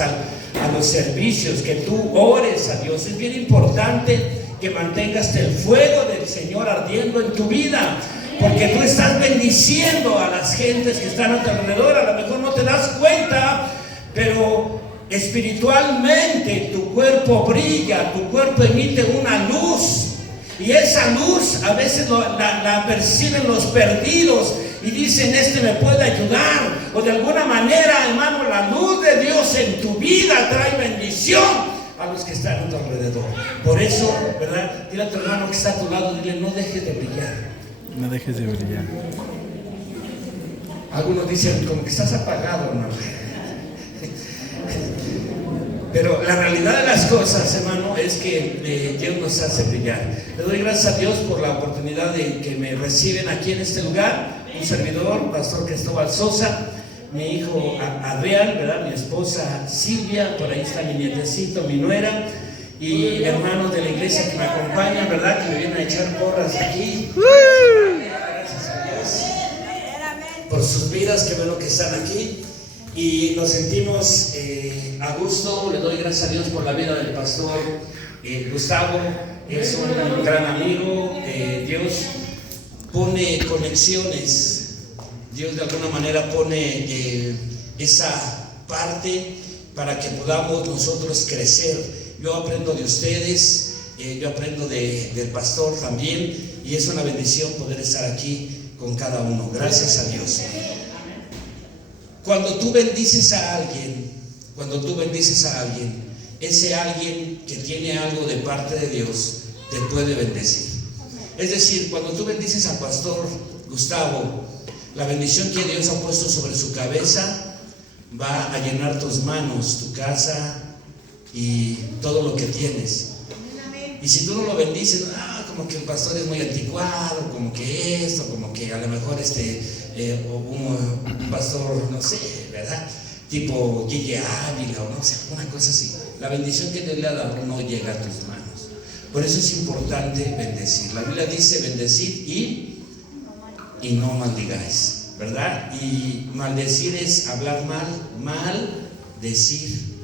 a los servicios, que tú ores a Dios. Es bien importante que mantengas el fuego del Señor ardiendo en tu vida, porque tú estás bendiciendo a las gentes que están a tu alrededor. A lo mejor no te das cuenta, pero espiritualmente tu cuerpo brilla, tu cuerpo emite una luz, y esa luz a veces la perciben los perdidos y dicen: este me puede ayudar. O de alguna manera, hermano, la luz de Dios en tu vida trae bendición a los que están a tu alrededor. Por eso, ¿verdad? Dile a tu hermano que está a tu lado, dile: no dejes de brillar. No dejes de brillar. Algunos dicen como que estás apagado, hermano. Pero la realidad de las cosas, hermano, es que Dios nos hace brillar. Le doy gracias a Dios por la oportunidad de que me reciben aquí en este lugar. Un servidor, Pastor Cristóbal Sosa, mi hijo Adrián, ¿verdad? Mi esposa Silvia, por ahí está mi nietecito, mi nuera, y hermanos de la iglesia que me acompañan, ¿verdad? Que me vienen a echar porras aquí. Gracias a Dios por sus vidas, qué bueno que están aquí. Y nos sentimos a gusto. Le doy gracias a Dios por la vida del pastor Gustavo. Es un gran amigo. Dios pone conexiones. Dios de alguna manera pone esa parte para que podamos nosotros crecer. Yo aprendo de ustedes, yo aprendo del pastor también, y es una bendición poder estar aquí con cada uno. Gracias a Dios. Cuando tú bendices a alguien, ese alguien que tiene algo de parte de Dios te puede bendecir. Es decir, cuando tú bendices al pastor Gustavo, la bendición que Dios ha puesto sobre su cabeza va a llenar tus manos, tu casa y todo lo que tienes. Y si tú no lo bendices, como que el pastor es muy anticuado, como que esto, como que a lo mejor un pastor, no sé, ¿verdad? Tipo Gigi Ávila o no sé, una cosa así. La bendición que Dios le ha dado no llega a tus manos. Por eso es importante bendecir. La Biblia dice: bendecid y no maldigáis, ¿verdad? Y maldecir es hablar maldecir.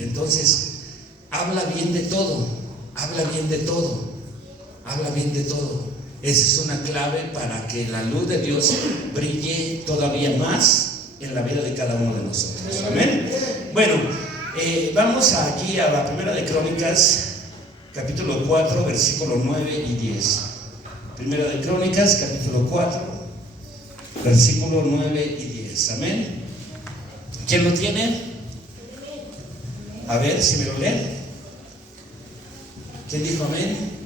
Entonces, habla bien de todo. Esa es una clave para que la luz de Dios brille todavía más en la vida de cada uno de nosotros. Amén. Bueno, vamos aquí a la Primera de Crónicas, capítulo 4, versículos 9 y 10. Primera de Crónicas, capítulo 4, versículos 9 y 10. Amén. ¿Quién lo tiene? A ver si me lo leen. ¿Quién dijo amén?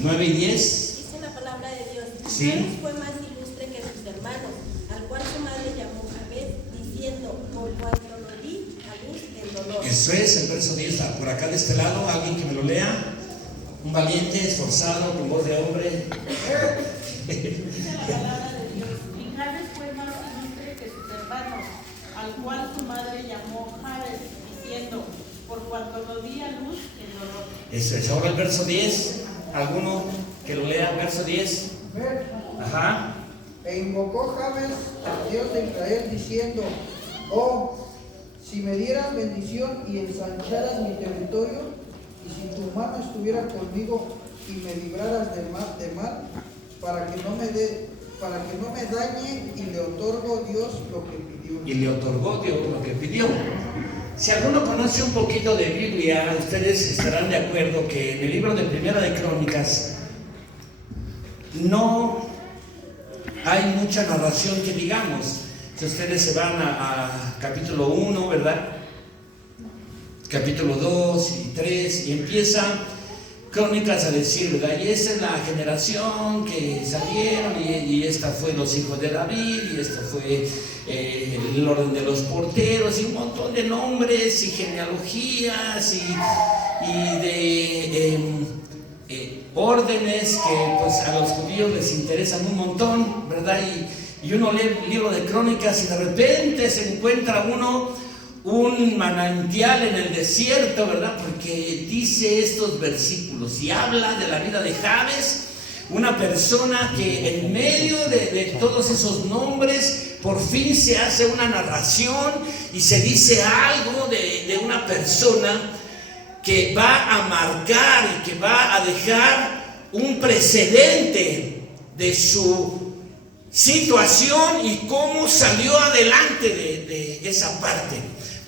9 y 10. Dice la palabra de Dios: sí. Javes fue más ilustre que sus hermanos, al cual su madre llamó Jabez, diciendo: por cuanto lo di a luz en dolor. Eso es el verso 10. Por acá de este lado, alguien que me lo lea. Un valiente, esforzado, con voz de hombre. Dice la palabra de Dios: y Jabez fue más ilustre que sus hermanos, al cual su madre llamó Jabez, diciendo: por cuanto lo di a luz en dolor. Eso es. Ahora el verso 10. ¿Alguno que lo lea? Verso 10. Ajá. E invocó Jabez al Dios de Israel, diciendo: oh, si me dieras bendición y ensancharas mi territorio, y si tu mano estuviera conmigo y me libraras de mal, para que no me dañe, y le otorgó Dios lo que pidió. Y le otorgó Dios lo que pidió. Si alguno conoce un poquito de Biblia, ustedes estarán de acuerdo que en el libro de Primera de Crónicas no hay mucha narración que digamos. Si ustedes se van a capítulo 1, ¿verdad? Capítulo 2 y 3, y empieza Crónicas a decir, ¿verdad? Y esta es la generación que salieron, y esta fue los hijos de David, y esto fue el orden de los porteros, y un montón de nombres y genealogías y de órdenes que pues a los judíos les interesan un montón, ¿verdad? Y uno lee el libro de Crónicas y de repente se encuentra uno un manantial en el desierto, ¿verdad? Porque dice estos versículos y habla de la vida de Jabez, una persona que en medio de todos esos nombres por fin se hace una narración y se dice algo de una persona que va a marcar y que va a dejar un precedente de su situación y cómo salió adelante de esa parte.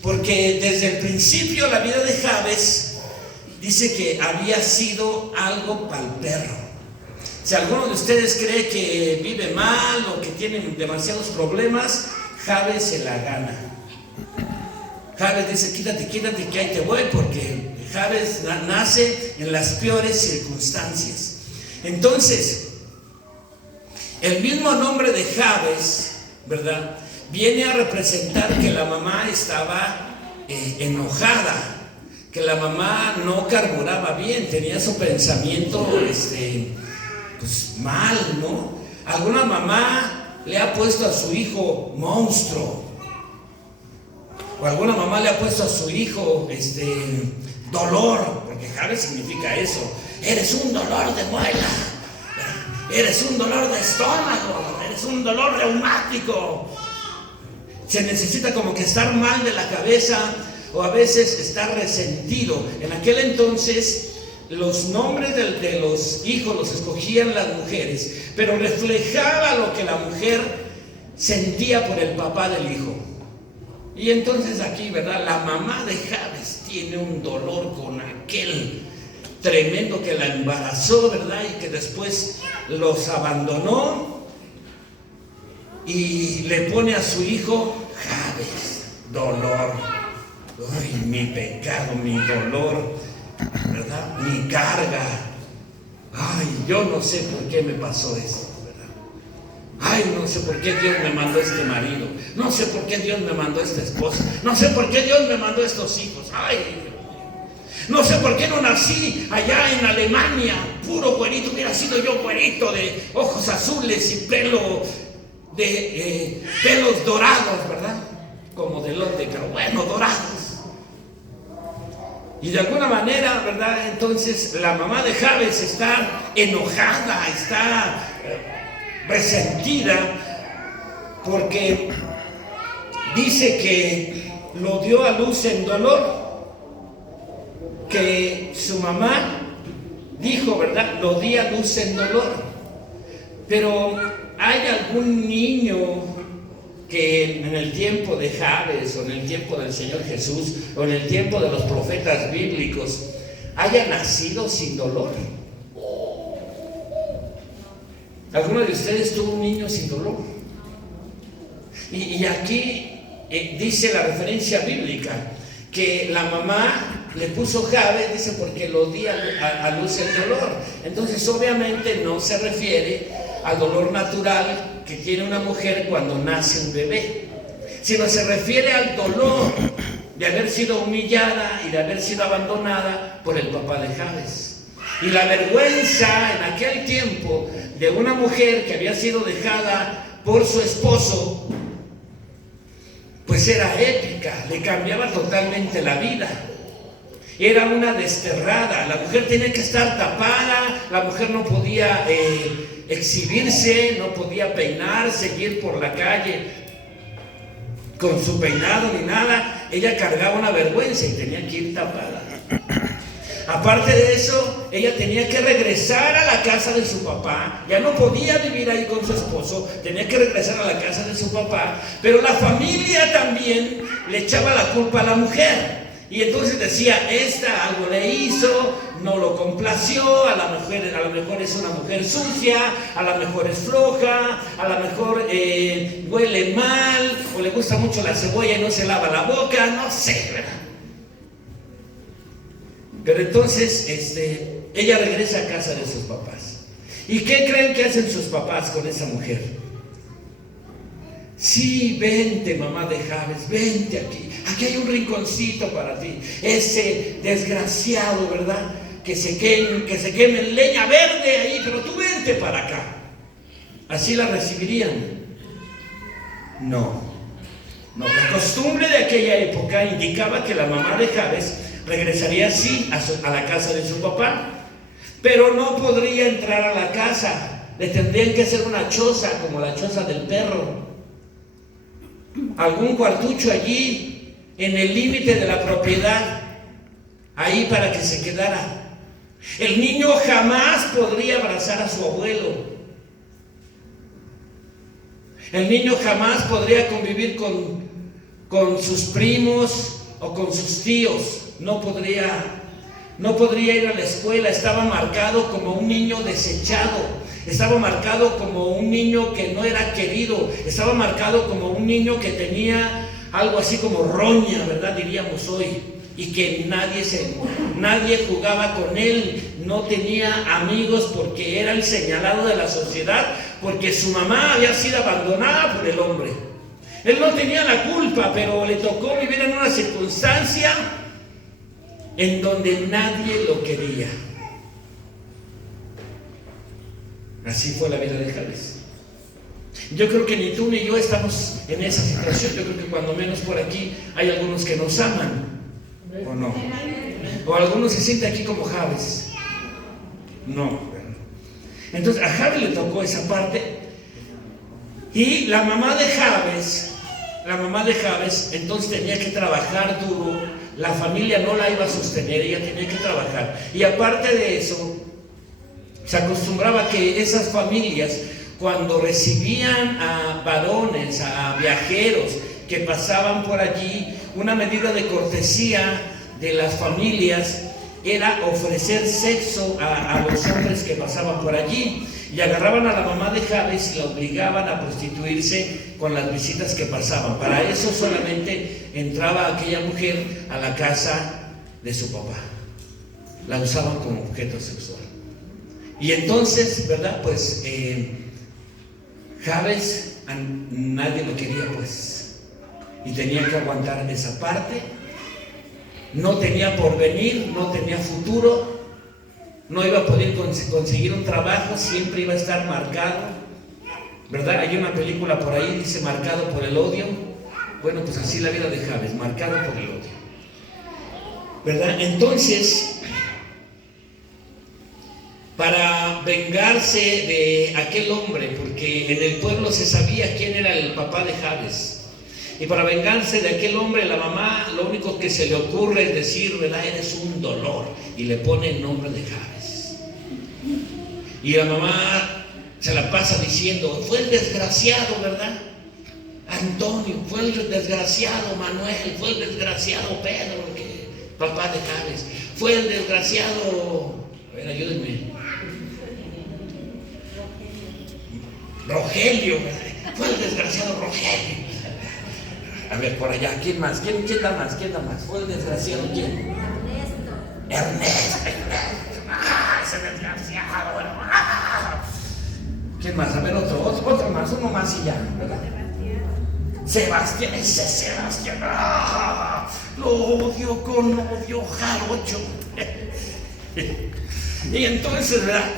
Porque desde el principio la vida de Jabes dice que había sido algo para el perro. Si alguno de ustedes cree que vive mal o que tiene demasiados problemas, Jabes se la gana. Jabes dice, quítate que ahí te voy, porque Jabes nace en las peores circunstancias. Entonces, el mismo nombre de Jabes, ¿verdad?, viene a representar que la mamá estaba enojada, que la mamá no carburaba bien, tenía su pensamiento pues mal, ¿no? Alguna mamá le ha puesto a su hijo monstruo, o alguna mamá le ha puesto a su hijo dolor, porque Jabes significa eso. Eres un dolor de muela, eres un dolor de estómago, eres un dolor reumático. Se necesita como que estar mal de la cabeza, o a veces estar resentido. En aquel entonces los nombres de los hijos los escogían las mujeres, pero reflejaba lo que la mujer sentía por el papá del hijo. Y entonces aquí, ¿verdad?, la mamá de Jabes tiene un dolor con aquel tremendo que la embarazó, ¿verdad?, y que después los abandonó, y le pone a su hijo Jabes, dolor. Ay, mi pecado, mi dolor, ¿verdad?, mi carga. Ay, yo no sé por qué me pasó esto, ¿verdad? Ay, no sé por qué Dios me mandó este marido, no sé por qué Dios me mandó esta esposa, no sé por qué Dios me mandó estos hijos. Ay, no sé por qué no nací allá en Alemania, puro güerito. Hubiera sido yo güerito, de ojos azules y pelos dorados, ¿verdad?, como de lote, pero bueno, dorados. Y de alguna manera, ¿verdad?, entonces la mamá de Jabes está enojada, está resentida, porque dice que lo dio a luz en dolor, que su mamá dijo, ¿verdad?, lo di a luz en dolor. Pero ¿hay algún niño que en el tiempo de Jabes, o en el tiempo del Señor Jesús, o en el tiempo de los profetas bíblicos, haya nacido sin dolor? ¿Alguno de ustedes tuvo un niño sin dolor? Y aquí dice la referencia bíblica que la mamá le puso Jabes, dice, porque lo di a luz el dolor. Entonces obviamente no se refiere al dolor natural que tiene una mujer cuando nace un bebé, sino se refiere al dolor de haber sido humillada y de haber sido abandonada por el papá de Jabes. Y la vergüenza en aquel tiempo de una mujer que había sido dejada por su esposo, pues era épica, le cambiaba totalmente la vida. Era una desterrada, la mujer tenía que estar tapada, la mujer no podía exhibirse, no podía peinar, seguir por la calle con su peinado ni nada. Ella cargaba una vergüenza y tenía que ir tapada. Aparte de eso, ella tenía que regresar a la casa de su papá, ya no podía vivir ahí con su esposo, tenía que regresar a la casa de su papá, pero la familia también le echaba la culpa a la mujer. Y entonces decía, esta algo le hizo, no lo complació, a lo mejor es una mujer sucia, a lo mejor es floja, a lo mejor huele mal, o le gusta mucho la cebolla y no se lava la boca, no sé, ¿verdad? Pero entonces ella regresa a casa de sus papás. ¿Y qué creen que hacen sus papás con esa mujer? Sí, vente, mamá de Jabes, vente aquí. Aquí hay un rinconcito para ti. Ese desgraciado, ¿verdad?, que se queme en leña verde ahí, pero tú vente para acá. ¿Así la recibirían? No. La costumbre de aquella época indicaba que la mamá de Jabes regresaría así a la casa de su papá, pero no podría entrar a la casa. Le tendrían que hacer una choza, como la choza del perro. algún cuartucho allí en el límite de la propiedad, ahí para que se quedara. El niño jamás podría abrazar a su abuelo. El niño jamás podría convivir con sus primos o con sus tíos. No podría ir a la escuela. Estaba marcado como un niño desechado. Estaba marcado como un niño que no era querido. Estaba marcado como un niño que tenía algo así como roña, ¿verdad? Diríamos hoy. Y que nadie jugaba con él. No tenía amigos porque era el señalado de la sociedad, porque su mamá había sido abandonada por el hombre. Él no tenía la culpa, pero le tocó vivir en una circunstancia en donde nadie lo quería. Así fue la vida de Jabes. Yo creo que ni tú ni yo estamos en esa situación. Yo creo que cuando menos por aquí hay algunos que nos aman, ¿o no? O algunos se sienten aquí como Jabes. No. Entonces a Jabes le tocó esa parte. Y la mamá de Jabes entonces tenía que trabajar duro. La familia no la iba a sostener, ella tenía que trabajar. Y aparte de eso, se acostumbraba que esas familias, cuando recibían a varones, a viajeros que pasaban por allí, una medida de cortesía de las familias era ofrecer sexo a los hombres que pasaban por allí. Y agarraban a la mamá de Jabes y la obligaban a prostituirse con las visitas que pasaban. Para eso solamente entraba aquella mujer a la casa de su papá. La usaban como objeto sexual. Y entonces, ¿verdad? Pues Jabes nadie lo quería, pues. Y tenía que aguantar esa parte. No tenía porvenir, no tenía futuro. No iba a poder conseguir un trabajo, siempre iba a estar marcado, ¿verdad? Hay una película por ahí, dice marcado por el odio. Bueno, pues así la vida de Jabes, marcado por el odio, ¿verdad? Entonces, para vengarse de aquel hombre, porque en el pueblo se sabía quién era el papá de Jabes, y para vengarse de aquel hombre, la mamá lo único que se le ocurre es decir, ¿verdad? Eres un dolor, y le pone el nombre de Jabes. Y la mamá se la pasa diciendo, fue el desgraciado, ¿verdad? Antonio, fue el desgraciado Manuel, fue el desgraciado Pedro, papá de Jabes, fue el desgraciado, a ver, ayúdenme, Rogelio, ¿verdad? Fue el desgraciado Rogelio. A ver, por allá, ¿quién más? ¿Quién da más? ¿Quién da más? ¿Fue el desgraciado quién? Ernesto. Ese desgraciado, bueno. ¿Quién más? A ver, otro más, uno más y ya, ¿verdad? Sebastián, ese Sebastián. Lo odio con odio jarocho. Y entonces, ¿verdad?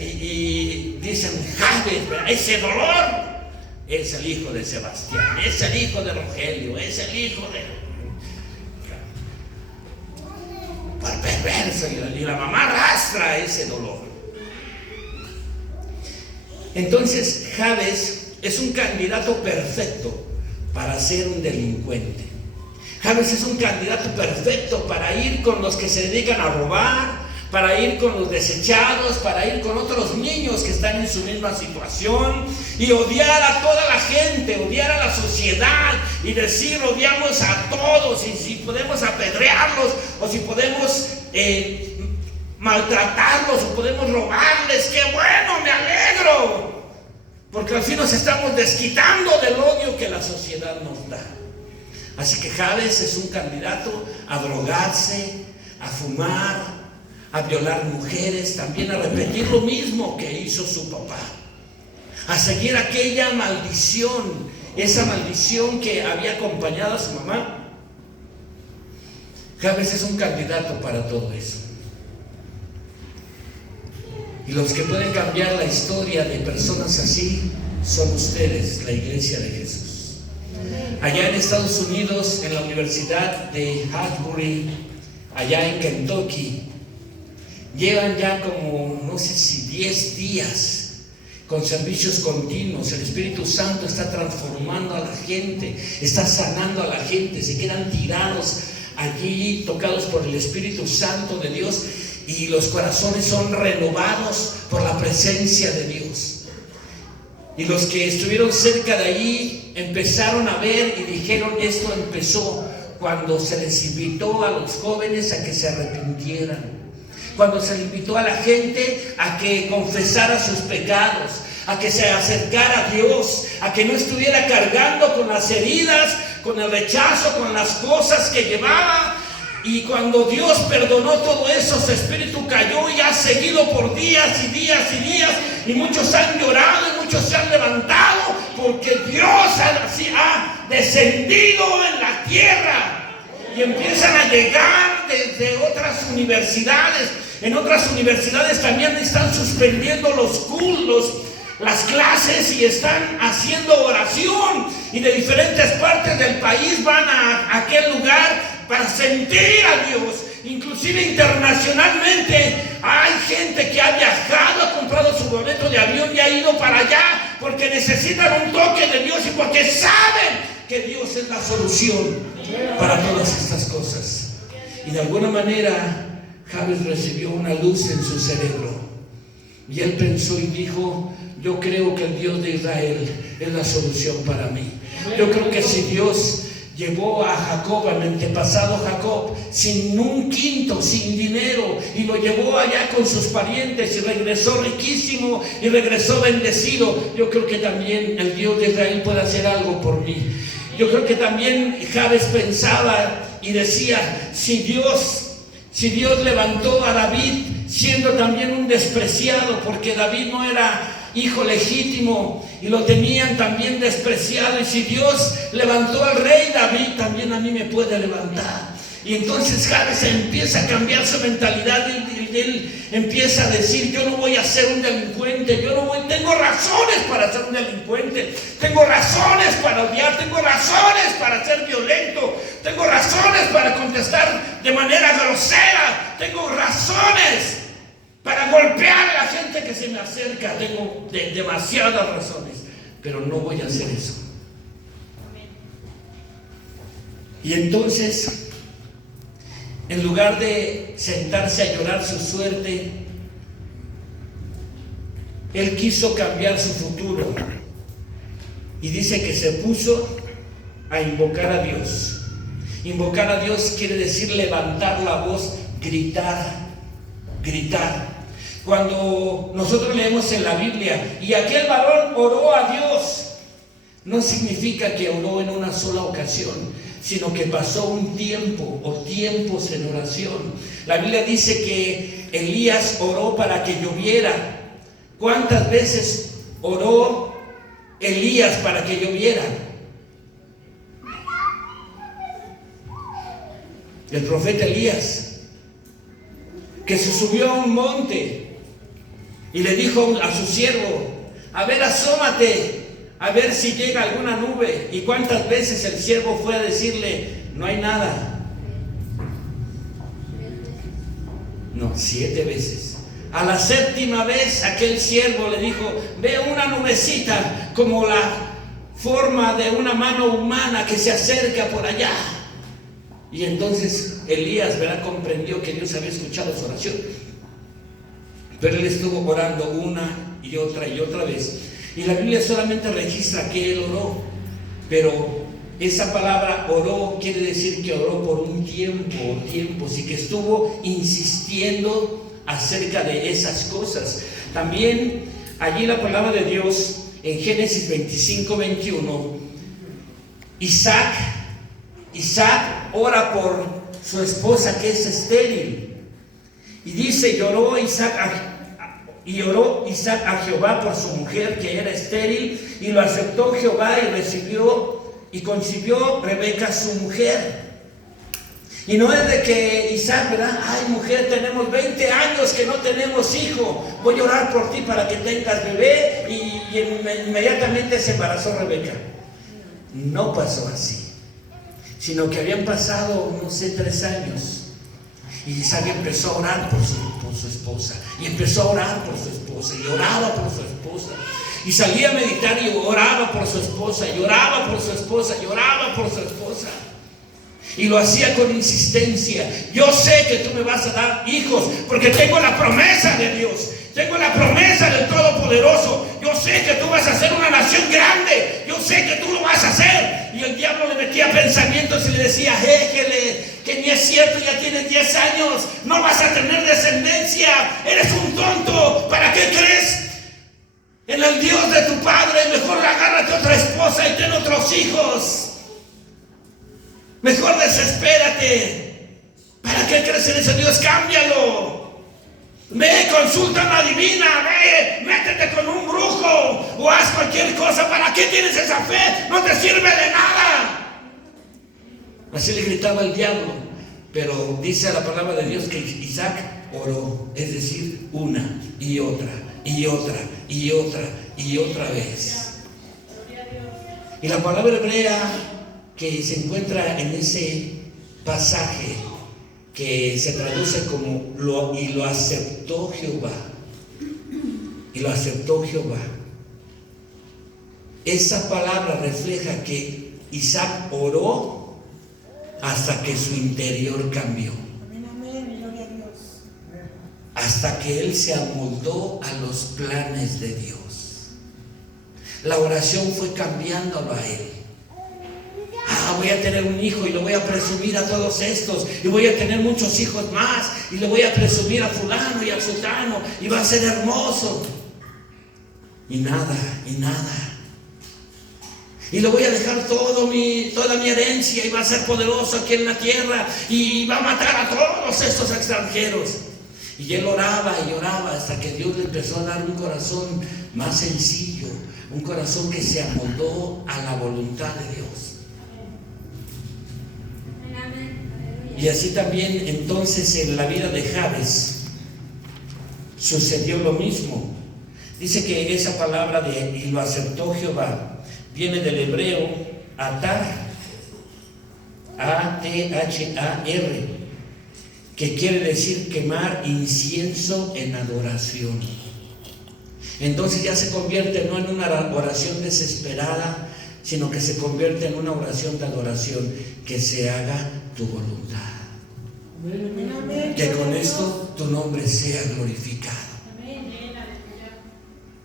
Y dicen, Jabes, ¿verdad? Ese dolor es el hijo de Sebastián, es el hijo de Rogelio, es el hijo de... Por perverso, y la mamá arrastra ese dolor. Entonces Jabes es un candidato perfecto para ser un delincuente. Jabes es un candidato perfecto para ir con los que se dedican a robar, para ir con los desechados, para ir con otros niños que están en su misma situación y odiar a toda la gente, odiar a la sociedad y decir odiamos a todos, y si podemos apedrearlos o si podemos maltratarlos o podemos robarles, ¡qué bueno, me alegro! Porque al fin nos estamos desquitando del odio que la sociedad nos da. Así que Jabes es un candidato a drogarse, a fumar, a violar mujeres, también a repetir lo mismo que hizo su papá, a seguir aquella maldición, esa maldición que había acompañado a su mamá. Jabes es un candidato para todo eso. Y los que pueden cambiar la historia de personas así son ustedes, la Iglesia de Jesús. Allá en Estados Unidos, en la Universidad de Asbury, allá en Kentucky, llevan ya como, no sé si 10 días con servicios continuos. El Espíritu Santo está transformando a la gente, está sanando a la gente. Se quedan tirados allí, tocados por el Espíritu Santo de Dios, y los corazones son renovados por la presencia de Dios. Y los que estuvieron cerca de ahí empezaron a ver y dijeron: esto empezó cuando se les invitó a los jóvenes a que se arrepintieran, cuando se le invitó a la gente a que confesara sus pecados, a que se acercara a Dios, a que no estuviera cargando con las heridas, con el rechazo, con las cosas que llevaba. Y cuando Dios perdonó todo eso, su espíritu cayó y ha seguido por días y días y días. Y muchos han llorado y muchos se han levantado porque Dios ha descendido en la tierra. Y empiezan a llegar desde otras universidades. En otras universidades también están suspendiendo los cultos, las clases, y están haciendo oración. Y de diferentes partes del país van a aquel lugar para sentir a Dios. Inclusive internacionalmente hay gente que ha viajado, ha comprado su boleto de avión y ha ido para allá porque necesitan un toque de Dios y porque saben que Dios es la solución para todas estas cosas. Y de alguna manera Jabes recibió una luz en su cerebro y él pensó y dijo: yo creo que el Dios de Israel es la solución para mí. Yo creo que si Dios llevó a Jacob, al antepasado Jacob, sin un quinto, sin dinero, y lo llevó allá con sus parientes y regresó riquísimo y regresó bendecido, yo creo que también el Dios de Israel puede hacer algo por mí. Yo creo que también Jabes pensaba y decía: si Dios levantó a David siendo también un despreciado, porque David no era hijo legítimo y lo tenían también despreciado, y si Dios levantó al rey David, también a mí me puede levantar. Y entonces Jabes empieza a cambiar su mentalidad y él empieza a decir: yo no voy a ser un delincuente, tengo razones para ser un delincuente, tengo razones para odiar, tengo razones para ser violento, tengo razones para contestar de manera grosera, tengo razones para golpear a la gente que se me acerca. Tengo demasiadas razones, pero no voy a hacer eso. Y entonces, en lugar de sentarse a llorar su suerte, él quiso cambiar su futuro. Y dice que se puso a invocar a Dios. Invocar a Dios quiere decir levantar la voz, gritar. Cuando nosotros leemos en la Biblia: y aquel varón oró a Dios, no significa que oró en una sola ocasión, sino que pasó un tiempo o tiempos en oración. La Biblia dice que Elías oró para que lloviera. ¿Cuántas veces oró Elías para que lloviera? El profeta Elías, que se subió a un monte y le dijo a su siervo: a ver, asómate, a ver si llega alguna nube. ¿Y cuántas veces el siervo fue a decirle: no hay nada? No, 7 veces. A la 7ª vez aquel siervo le dijo: ve una nubecita como la forma de una mano humana que se acerca por allá. Y entonces Elías, comprendió que Dios había escuchado su oración. Pero él estuvo orando una y otra vez. Y la Biblia solamente registra que él oró. Pero esa palabra oró quiere decir que oró por un tiempos, y que estuvo insistiendo acerca de esas cosas. También allí la palabra de Dios en Génesis 25:21, Isaac ora por su esposa que es estéril. Y dice: oró Isaac a Jehová por su mujer que era estéril, y lo aceptó Jehová y recibió y concibió Rebeca su mujer. Y no es de que Isaac, ay mujer, tenemos 20 años que no tenemos hijo, voy a orar por ti para que tengas bebé, y inmediatamente se embarazó Rebeca. No pasó así, sino que habían pasado, 3 años. Y Isaac empezó a orar por su esposa, y empezó a orar por su esposa, y oraba por su esposa. Y salía a meditar y oraba por su esposa, y oraba por su esposa, y oraba por su esposa. Y lo hacía con insistencia. Yo sé que tú me vas a dar hijos, porque tengo la promesa de Dios. Tengo la promesa del Todopoderoso. Yo sé que tú vas a ser una nación grande. Yo sé que tú lo vas a hacer. Y el diablo le metía pensamientos y le decía: que ni es cierto, ya tienes 10 años, no vas a tener descendencia, eres un tonto, ¿para qué crees en el Dios de tu padre? Mejor agárrate otra esposa y ten otros hijos. Mejor desespérate. ¿Para qué crees en ese Dios? Cámbialo. Ve, consulta a una divina, ve, métete con un brujo o haz cualquier cosa. ¿Para qué tienes esa fe? No te sirve de nada. Así le gritaba el diablo. Pero dice la palabra de Dios que Isaac oró, es decir, una y otra y otra y otra y otra vez. Y la palabra hebrea que se encuentra en ese pasaje, que se traduce como y lo aceptó Jehová. Y lo aceptó Jehová. Esa palabra refleja que Isaac oró hasta que su interior cambió. Hasta que él se amoldó a los planes de Dios. La oración fue cambiándolo a él. Voy a tener un hijo y lo voy a presumir a todos estos, y voy a tener muchos hijos más, y le voy a presumir a fulano y a sultano, y va a ser hermoso. Y nada, y nada. Y le voy a dejar toda mi herencia, y va a ser poderoso aquí en la tierra, y va a matar a todos estos extranjeros. Y él oraba y oraba hasta que Dios le empezó a dar un corazón más sencillo, un corazón que se amoldó a la voluntad de Dios. Y así también entonces en la vida de Jabes sucedió lo mismo. Dice que esa palabra de y lo aceptó Jehová viene del hebreo atar, A-T-H-A-R, que quiere decir quemar incienso en adoración. Entonces ya se convierte no en una oración desesperada, sino que se convierte en una oración de adoración, que se haga tu voluntad. Que con esto tu nombre sea glorificado.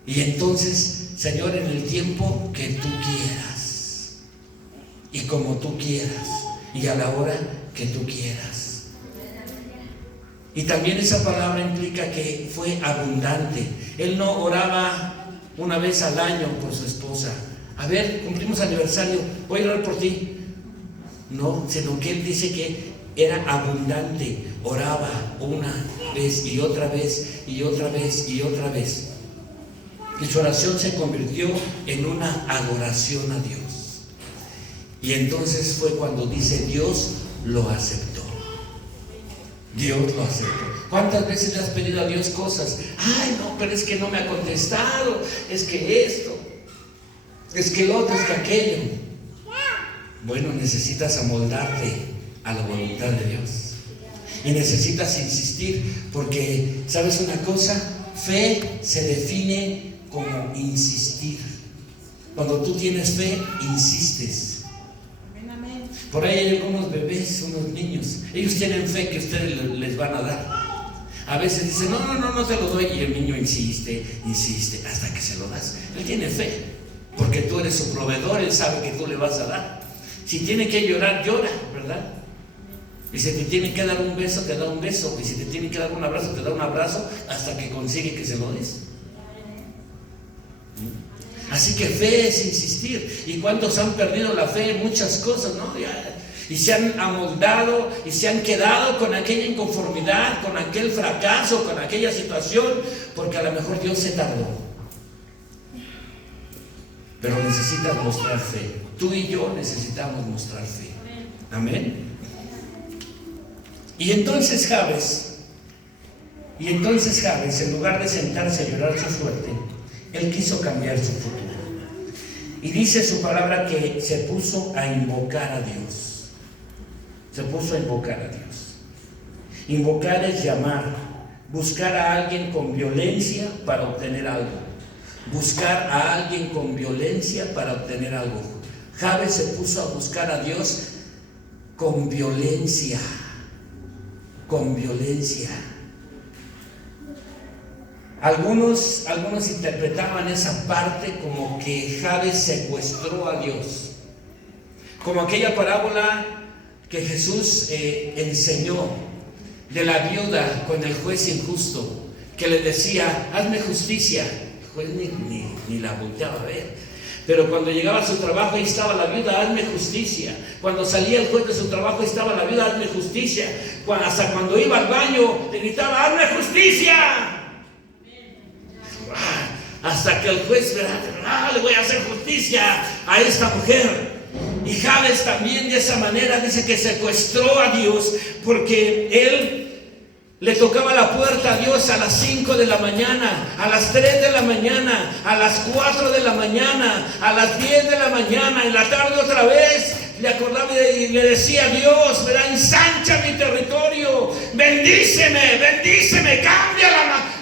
Y entonces, Señor, en el tiempo que tú quieras, y como tú quieras, y a la hora que tú quieras. Y también esa palabra implica que fue abundante. Él no oraba una vez al año por su esposa. A ver, cumplimos aniversario, voy a orar por ti. No, sino que él dice que era abundante. Oraba una vez y otra vez y otra vez y otra vez. Y su oración se convirtió en una adoración a Dios. Y entonces fue cuando dice Dios lo aceptó. Dios lo aceptó. ¿Cuántas veces le has pedido a Dios cosas? Ay, no, pero es que no me ha contestado. Es que esto, es que lo otro, es que aquello. Bueno, necesitas amoldarte a la voluntad de Dios. Y necesitas insistir, porque, ¿sabes una cosa? Fe se define como insistir. Cuando tú tienes fe, insistes. Por ahí hay algunos bebés, unos niños, ellos tienen fe que ustedes les van a dar. A veces dicen, no te lo doy, y el niño insiste, hasta que se lo das. Él tiene fe, porque tú eres su proveedor, él sabe que tú le vas a dar. Si tiene que llorar, llora, ¿verdad? Y si te tiene que dar un beso, te da un beso. Y si te tiene que dar un abrazo, te da un abrazo, hasta que consigue que se lo des. Así que fe es insistir. ¿Y cuántos han perdido la fe en muchas cosas, no? Y se han amoldado y se han quedado con aquella inconformidad, con aquel fracaso, con aquella situación, porque a lo mejor Dios se tardó. Pero necesitas mostrar fe. Tú y yo necesitamos mostrar fe. Amén. Y entonces Jabes, en lugar de sentarse a llorar su suerte, él quiso cambiar su futuro. Y dice su palabra que se puso a invocar a Dios. Se puso a invocar a Dios. Invocar es llamar, buscar a alguien con violencia para obtener algo. buscar a alguien con violencia para obtener algo. Jabes se puso a buscar a Dios con violencia. Con violencia. Algunos interpretaban esa parte como que Jabes secuestró a Dios. Como aquella parábola que Jesús enseñó de la viuda con el juez injusto, que le decía, hazme justicia. El juez ni la volteaba a ver. Pero cuando llegaba a su trabajo, ahí estaba la viuda, hazme justicia. Cuando salía el juez de su trabajo, ahí estaba la viuda, hazme justicia. Hasta cuando iba al baño, le gritaba, hazme justicia. Hasta que el juez, le voy a hacer justicia a esta mujer. Y Jabes también de esa manera dice que secuestró a Dios, porque él le tocaba la puerta a Dios a las 5 de la mañana, a las 3 de la mañana, a las 4 de la mañana, a las 10 de la mañana, en la tarde otra vez. Le acordaba y le decía a Dios, ensancha mi territorio, bendíceme, bendíceme, cambia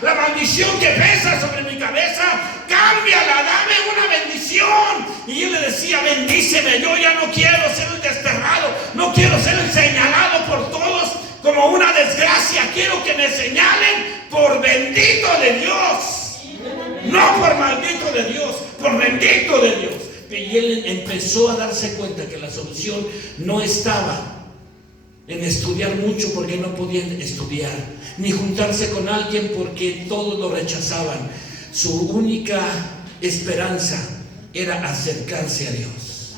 la maldición que pesa sobre mi cabeza, cámbiala, dame una bendición. Y él le decía, bendíceme, yo ya no quiero ser el desterrado, no quiero ser el señalado por todos como una desgracia, quiero que me señalen por bendito de Dios, no por maldito de Dios, por bendito de Dios. Y él empezó a darse cuenta que la solución no estaba en estudiar mucho, porque no podían estudiar, ni juntarse con alguien porque todos lo rechazaban. Su única esperanza era acercarse a Dios,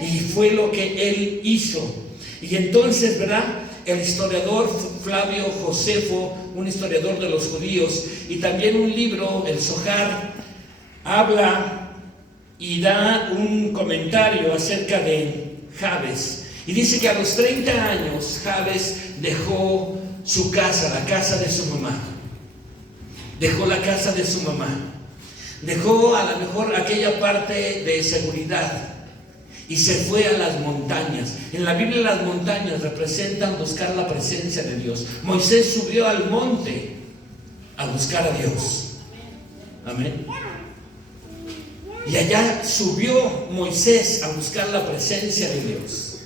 y fue lo que él hizo. Y entonces, el historiador Flavio Josefo, un historiador de los judíos, y también un libro, el Zohar, habla y da un comentario acerca de Jabes. Y dice que a los 30 años Jabes dejó su casa, la casa de su mamá. Dejó la casa de su mamá. Dejó a lo mejor aquella parte de seguridad y se fue a las montañas. En la Biblia las montañas representan buscar la presencia de Dios. Moisés subió al monte a buscar a Dios. Amén. Y allá subió Moisés a buscar la presencia de Dios.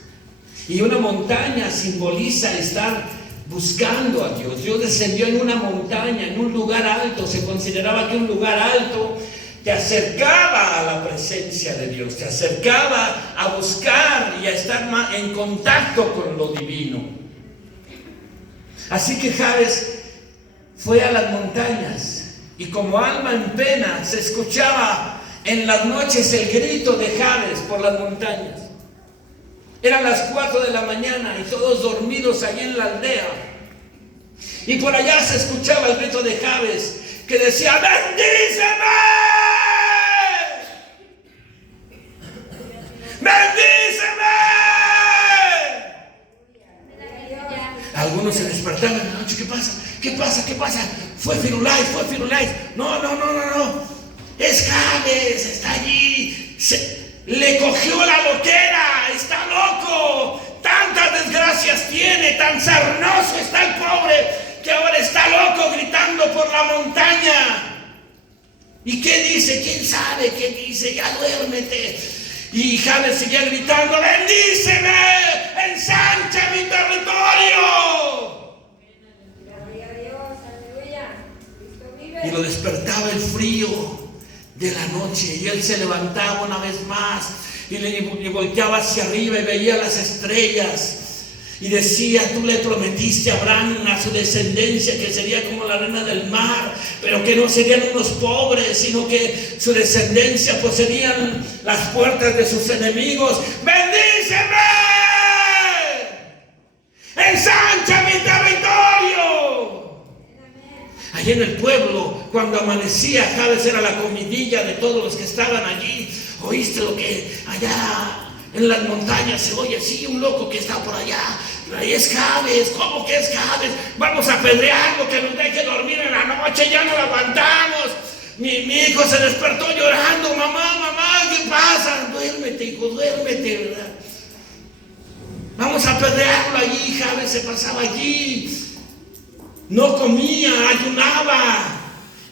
Y una montaña simboliza estar buscando a Dios. Dios descendió en una montaña, en un lugar alto. Se consideraba que un lugar alto te acercaba a la presencia de Dios, te acercaba a buscar y a estar en contacto con lo divino. Así que Jabes fue a las montañas, y como alma en pena se escuchaba en las noches el grito de Jabes por las montañas. Eran las 4 de la mañana y todos dormidos allí en la aldea. Y por allá se escuchaba el grito de Jabes que decía, bendíceme, bendíceme. Algunos se despertaban en la noche. ¿Qué pasa? ¿Qué pasa? ¿Qué pasa? Fue Firulais, fue Firulais. No. Es Jabes, está allí. Le cogió la loquera, está loco. Tantas desgracias tiene, tan sarnoso está el pobre, que ahora está loco gritando por la montaña. ¿Y qué dice? ¿Quién sabe qué dice? Ya duérmete. Y Jabes seguía gritando, bendíceme, ensancha mi territorio. Y lo despertaba el frío de la noche, y él se levantaba una vez más y volteaba hacia arriba y veía las estrellas y decía, tú le prometiste a Abraham, a su descendencia, que sería como la arena del mar, pero que no serían unos pobres, sino que su descendencia pues serían las puertas de sus enemigos. ¡Bendíceme! ¡Ensancha mi territorio! Allí en el pueblo, cuando amanecía, Jabes era la comidilla de todos los que estaban allí. ¿Oíste lo que allá en las montañas se oye? Sí, un loco que está por allá. Ahí es Jabes. ¿Cómo que es Jabes? Vamos a apedrearlo, que nos deje dormir en la noche, ya no lo aguantamos. Mi hijo se despertó llorando. Mamá, ¿qué pasa? Duérmete, hijo, duérmete, ¿verdad? Vamos a apedrearlo allí. Jabes se pasaba allí. No comía, ayunaba.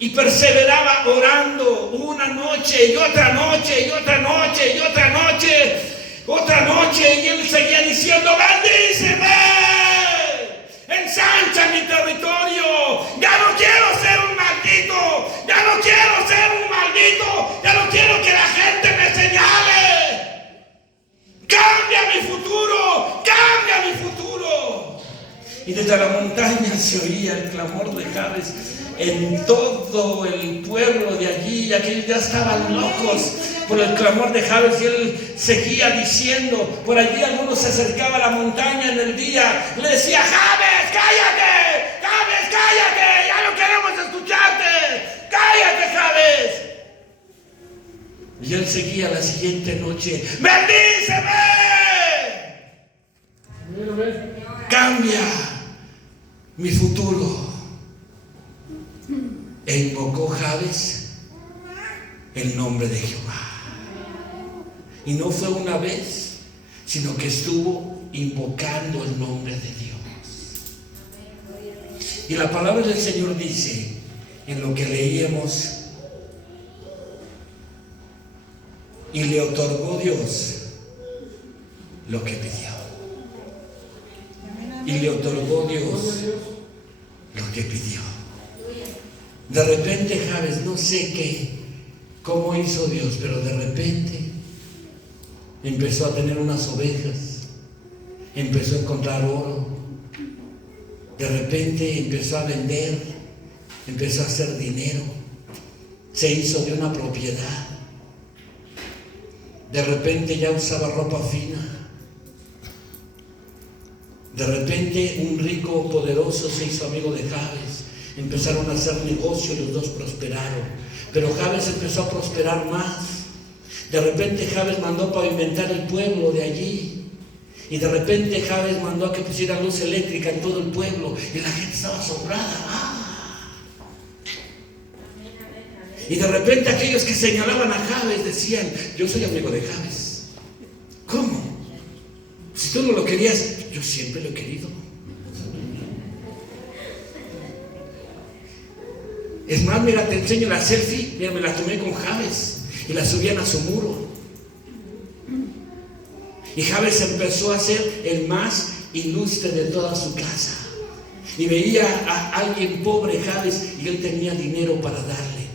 Y perseveraba orando una noche y otra noche y otra noche y otra noche, y él seguía diciendo: bendíceme, ensancha mi territorio, ya no quiero ser un maldito, ya no quiero ser un maldito, ya no quiero que la gente me señale. Cambia mi futuro, cambia mi futuro. Y desde la montaña se oía el clamor de Jabes en todo el pueblo de allí, y aquellos ya estaban locos por el clamor de Jabes, y él seguía diciendo. Por allí algunos se acercaban a la montaña en el día, le decía: Jabes, cállate, Jabes, cállate, ya no queremos escucharte, cállate, Jabes. Y él seguía la siguiente noche: bendíceme, cambia mi futuro. E invocó Jabes el nombre de Jehová. Y no fue una vez, sino que estuvo invocando el nombre de Dios. Y la palabra del Señor dice, en lo que leíamos: y le otorgó Dios lo que pidió. Y le otorgó Dios lo que pidió. De repente Jabes, no sé cómo hizo Dios, pero de repente empezó a tener unas ovejas, empezó a encontrar oro, de repente empezó a vender, empezó a hacer dinero, se hizo de una propiedad, de repente ya usaba ropa fina, de repente un rico poderoso se hizo amigo de Jabes. Empezaron a hacer negocio y los dos prosperaron. Pero Jabes empezó a prosperar más. De repente Jabes mandó a pavimentar el pueblo de allí. Y de repente Jabes mandó a que pusieran luz eléctrica en todo el pueblo. Y la gente estaba asombrada. Y de repente aquellos que señalaban a Jabes decían: yo soy amigo de Jabes. ¿Cómo? Si tú no lo querías, yo siempre lo he querido. Es más, mira, te enseño la selfie. Mira, me la tomé con Jabes y la subían a su muro. Y Jabes empezó a ser el más ilustre de toda su casa. Y veía a alguien pobre, Jabes, y él tenía dinero para darle.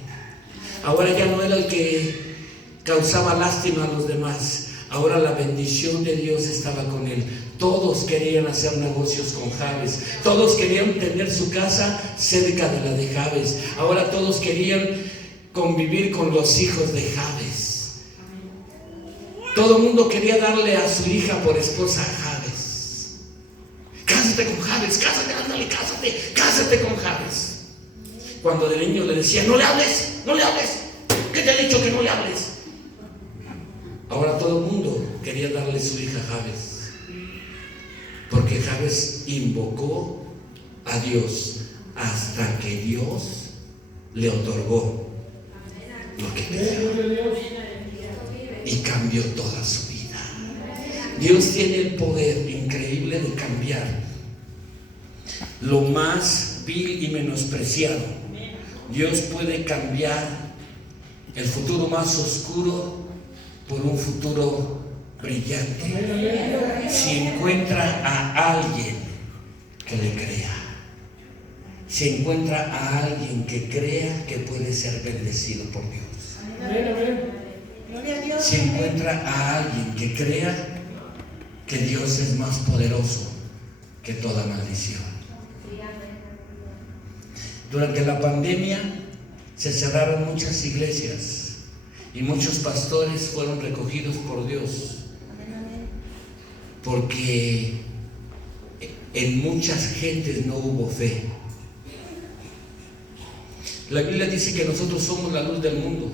Ahora ya no era el que causaba lástima a los demás. Ahora la bendición de Dios estaba con él. Todos querían hacer negocios con Jabes. Todos querían tener su casa cerca de la de Jabes. Ahora todos querían convivir con los hijos de Jabes. Todo el mundo quería darle a su hija por esposa a Jabes. Cásate con Jabes, cásate, ándale, cásate con Jabes. Cuando de niño le decía: no le hables, ¿qué te he dicho que no le hables? Ahora todo el mundo quería darle su hija a Jabes. Porque Jabes invocó a Dios hasta que Dios le otorgó lo que pidió. Y cambió toda su vida. Dios tiene el poder increíble de cambiar lo más vil y menospreciado. Dios puede cambiar el futuro más oscuro por un futuro brillante, si encuentra a alguien que le crea, si encuentra a alguien que crea que puede ser bendecido por Dios, si encuentra a alguien que crea que Dios es más poderoso que toda maldición. Durante la pandemia se cerraron muchas iglesias y muchos pastores fueron recogidos por Dios, porque en muchas gentes no hubo fe. La Biblia dice que nosotros somos la luz del mundo,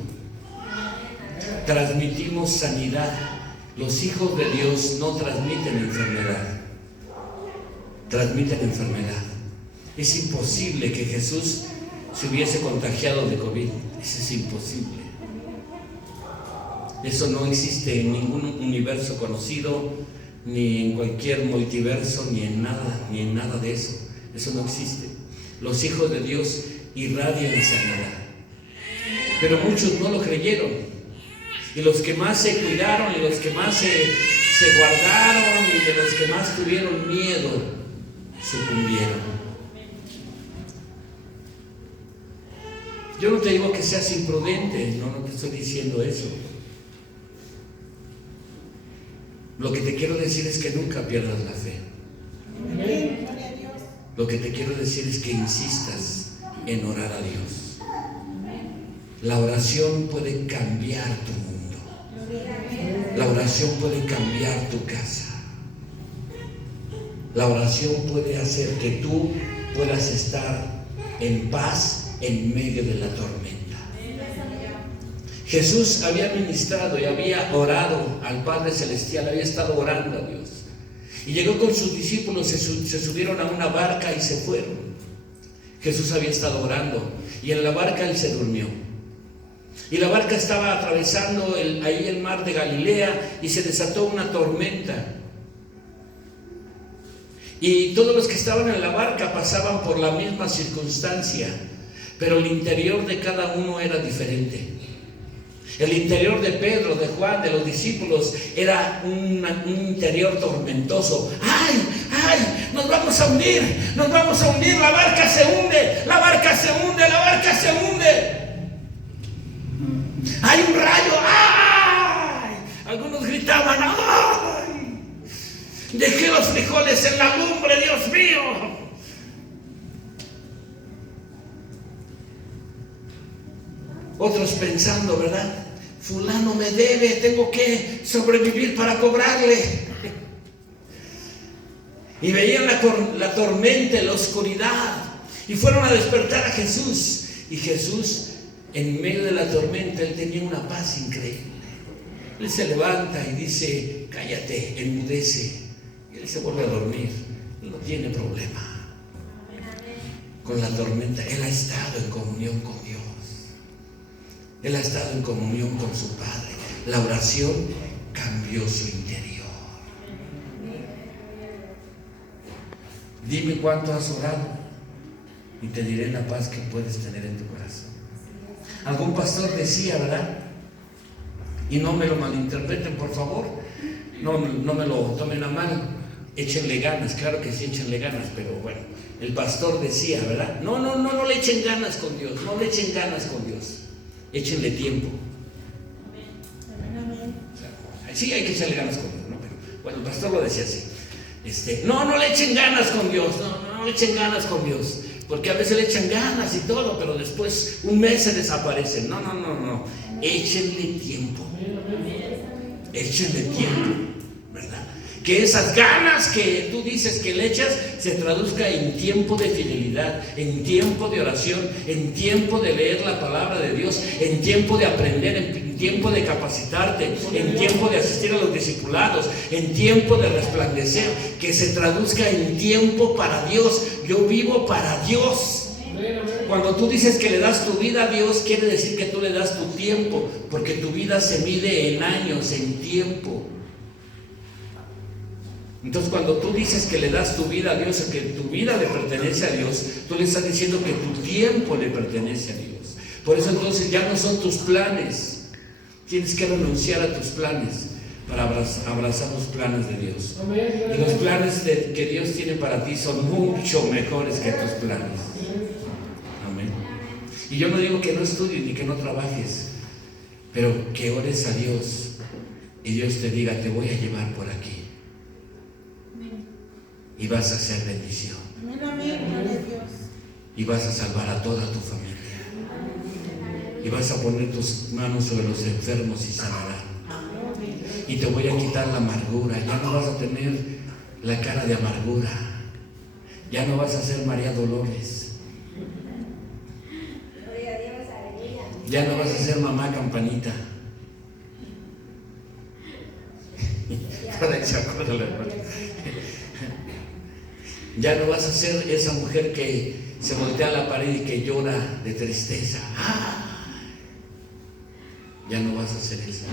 transmitimos sanidad. Los hijos de Dios no transmiten enfermedad, transmiten enfermedad. Es imposible que Jesús se hubiese contagiado de COVID. Eso es imposible. Eso no existe en ningún universo conocido, ni en cualquier multiverso, ni en nada de eso. Eso no existe. Los hijos de Dios irradian sanidad. Pero muchos no lo creyeron. Y los que más se cuidaron, y los que más se guardaron, y de los que más tuvieron miedo, sucumbieron. Yo no te digo que seas imprudente, no te estoy diciendo eso. Lo que te quiero decir es que nunca pierdas la fe. Lo que te quiero decir es que insistas en orar a Dios. La oración puede cambiar tu mundo. La oración puede cambiar tu casa. La oración puede hacer que tú puedas estar en paz en medio de la tormenta. Jesús había ministrado y había orado al Padre Celestial, había estado orando a Dios. Y llegó con sus discípulos, se subieron a una barca y se fueron. Jesús había estado orando y en la barca él se durmió. Y la barca estaba atravesando ahí el mar de Galilea y se desató una tormenta. Y todos los que estaban en la barca pasaban por la misma circunstancia, pero el interior de cada uno era diferente. El interior de Pedro, de Juan, de los discípulos era un interior tormentoso. ¡Ay! ¡Ay! ¡Nos vamos a hundir! ¡Nos vamos a hundir! ¡La barca se hunde! ¡La barca se hunde! ¡La barca se hunde! ¡Hay un rayo! ¡Ay! Algunos gritaban: ¡ay! Dejé los frijoles en la lumbre, Dios mío. Otros pensando, ¿verdad? Fulano me debe, tengo que sobrevivir para cobrarle. Y veían la tormenta, la oscuridad, y fueron a despertar a Jesús. Y Jesús, en medio de la tormenta, él tenía una paz increíble. Él se levanta y dice: cállate, enmudece. Y él se vuelve a dormir. No tiene problema con la tormenta. Él ha estado en comunión con Dios. Él ha estado en comunión con su Padre. La oración cambió su interior. Dime cuánto has orado y te diré la paz que puedes tener en tu corazón. Algún pastor decía, ¿verdad? Y no me lo malinterpreten, por favor. No me lo tomen a mal. Échenle ganas, claro que sí, échenle ganas, pero bueno. El pastor decía, ¿verdad? No le echen ganas con Dios. No le echen ganas con Dios. Échenle tiempo. Sí, hay que echarle ganas con Dios, ¿no? Pero bueno, el pastor lo decía así. No le echen ganas con Dios. No le echen ganas con Dios. Porque a veces le echan ganas y todo, pero después un mes se desaparecen. No. Échenle tiempo. Échenle tiempo, ¿verdad? Que esas ganas que tú dices que le echas se traduzca en tiempo de fidelidad, en tiempo de oración, en tiempo de leer la palabra de Dios, en tiempo de aprender, en tiempo de capacitarte, en tiempo de asistir a los discipulados, en tiempo de resplandecer, que se traduzca en tiempo para Dios. Yo vivo para Dios. Cuando tú dices que le das tu vida a Dios, quiere decir que tú le das tu tiempo, porque tu vida se mide en años, en tiempo. Entonces, cuando tú dices que le das tu vida a Dios, o que tu vida le pertenece a Dios, tú le estás diciendo que tu tiempo le pertenece a Dios. Por eso entonces ya no son tus planes. Tienes que renunciar a tus planes para abrazar los planes de Dios. Y los planes que Dios tiene para ti son mucho mejores que tus planes. Amén. Y yo no digo que no estudies ni que no trabajes, pero que ores a Dios y Dios te diga: te voy a llevar por aquí. Y vas a hacer bendición. Y vas a salvar a toda tu familia. Y vas a poner tus manos sobre los enfermos y sanarán. Y te voy a quitar la amargura. Ya no vas a tener la cara de amargura. Ya no vas a ser María Dolores. Ya no vas a ser mamá Campanita. Ya no vas a ser esa mujer que se voltea a la pared y que llora de tristeza. Ya no vas a ser esa,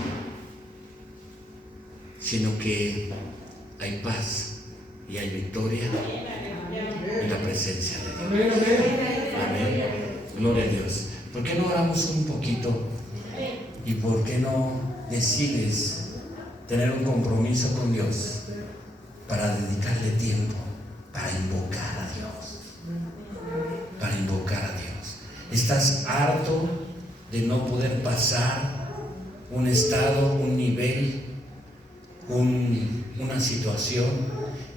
sino que hay paz y hay victoria en la presencia de Dios. Amén. Gloria a Dios. ¿Por qué no oramos un poquito? ¿Y por qué no decides tener un compromiso con Dios para dedicarle tiempo, para invocar a Dios? Para invocar a Dios. ¿Estás harto de no poder pasar un estado, un nivel, una situación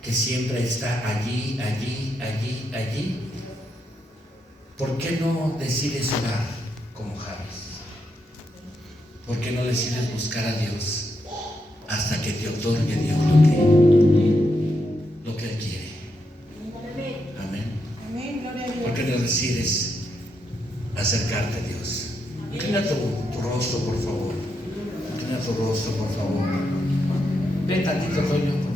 que siempre está allí? ¿Por qué no decides orar como Javes? ¿Por qué no decides buscar a Dios hasta que te otorgue Dios lo que Él quiere? Amén. Amén, gloria a Dios. ¿Por qué no decides acercarte a Dios? Inclina tu rostro, por favor. Inclina tu rostro, por favor. Ven tantito, Toño.